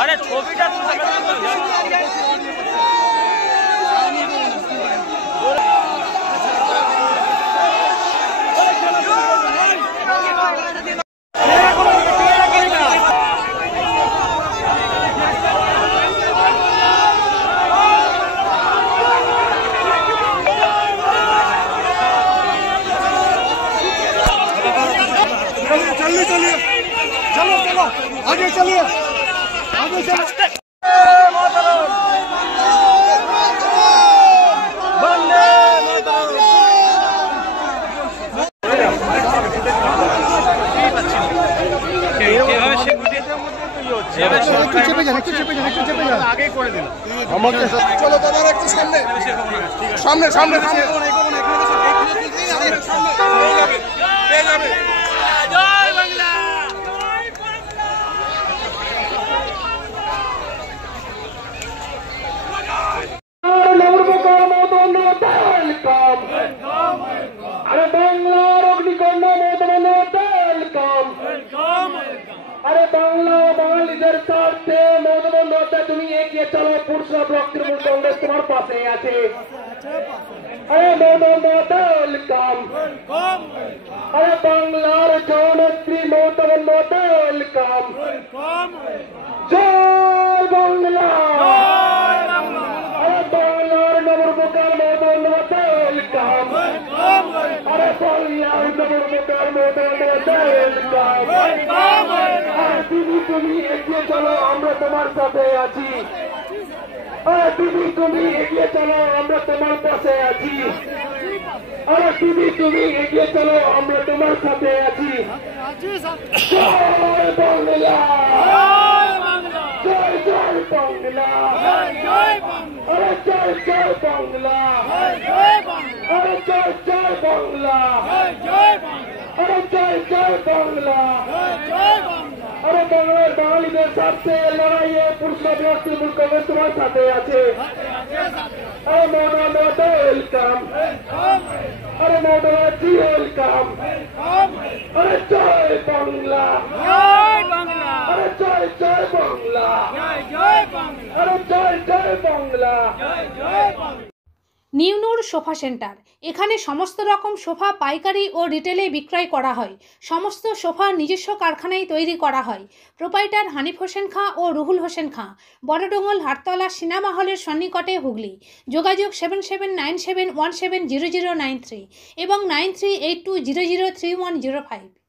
আরে ছবিটা चलिए चलो चलो आगे चलिए आगे चलिए চলো দাদা একটু সামনে সামনে সামনে अरे बांग्ला अग्निकन्या अरे बांग्ला बांगालीদের স্বার্থে মতবন্ধতা তুমি এগিয়ে চলো পুরসভা ব্লক তৃণমূল কংগ্রেস তোমার পাশে আছে अरे মতবন্ধতা ওয়েলকাম अरे বাংলার জননেত্রী মতবন্ধতা ওয়েলকাম জয় বাংলা अरे বাংলার নবরূপকার মতবন্ধতা ওয়েলকাম अरे বাংলার নবরূপকার মতবন্ধতা ওয়েলকাম দিদি তুমি এগিয়ে চলো আমরা তোমার সাথে আছি দিদি তুমি এগিয়ে চলো আমরা তোমার পাশে আছি দিদি তুমি এগিয়ে চলো আমরা তোমার সাথে আছি জয় বাংলা জয় জয় বাংলা আরে জয় জয় বাংলা আরে জয় জয় বাংলা আরে জয় জয় বাংলা अरे बांग्लार बांगालीদের স্বার্থে লড়াইয়ে পুরসভা ব্লক তৃণমূল কংগ্রেস তোমার সাথে আছে अरे মৌলানা ওয়েলকাম अरे মৌলানা জি ওয়েলকাম अरे জয় বাংলা अरे জয় জয় বাংলা अरे জয় জয় বাংলা নিউনুর সোফা সেন্টার এখানে সমস্ত রকম সোফা পাইকারি ও রিটেলে বিক্রয় করা হয়। সমস্ত সোফা নিজস্ব কারখানায় তৈরি করা হয়। প্রোপাইটার হানিফ হোসেন খাঁ ও রুহুল হোসেন খাঁ, বড়ডোঙ্গল হাটতলা সিনেমা হলের সন্নিকটে, হুগলি। যোগাযোগ 7797170093 এবং 9382003105।